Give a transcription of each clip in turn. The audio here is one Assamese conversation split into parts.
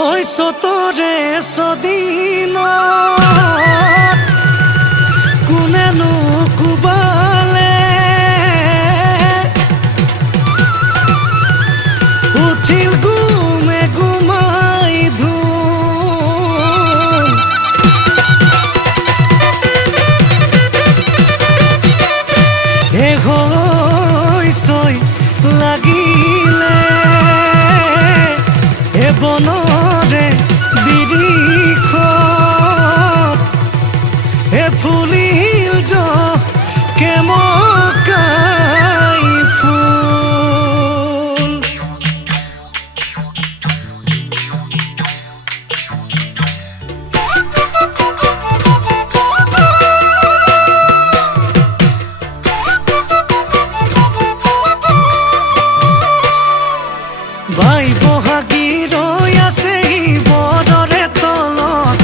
ওই সতরে সদিন কোনেনো কুবালে উঠিল গুমে গুমাই ধুম এ হইছই লাগিলে এ বনরে বিৰিখত এ ফুলিল জ কেমকাই ফুল বাই বহাগী ৰৈ আছে বৰৰে তলত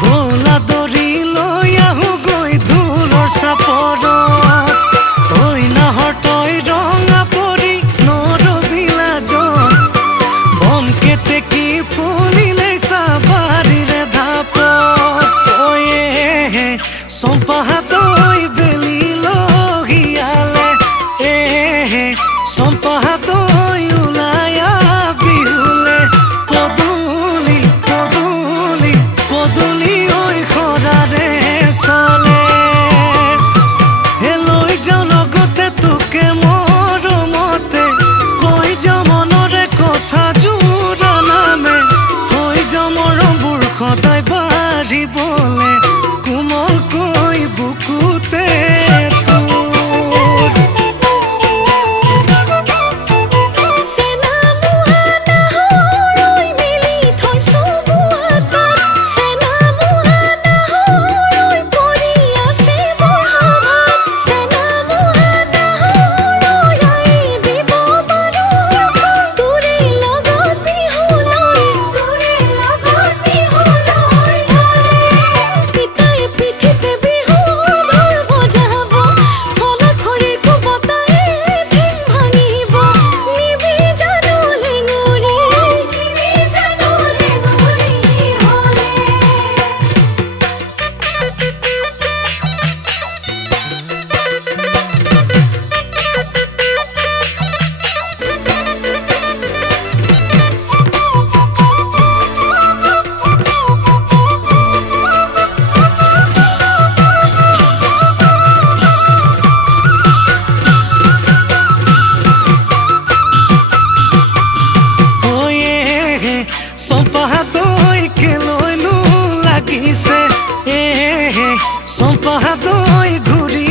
বোলা দৰি লৈ আহো গৈ ঢোলৰ চাপৰত ঐ নাহৰ তই ৰঙা পৰি নৰবিলাজত বন কেতেকী ফুলিলে চাবাৰীৰে ধাপত ঐ চম্পাহাতৈ বেলি লহিয়ালে চম্পাহাতৈ সদায় বাঢ়িবলে কোমলকৈ বুকুতে চম্পাহাতৈ কেলৈনো লাগিছে চম্পাহাতৈ ঘূৰি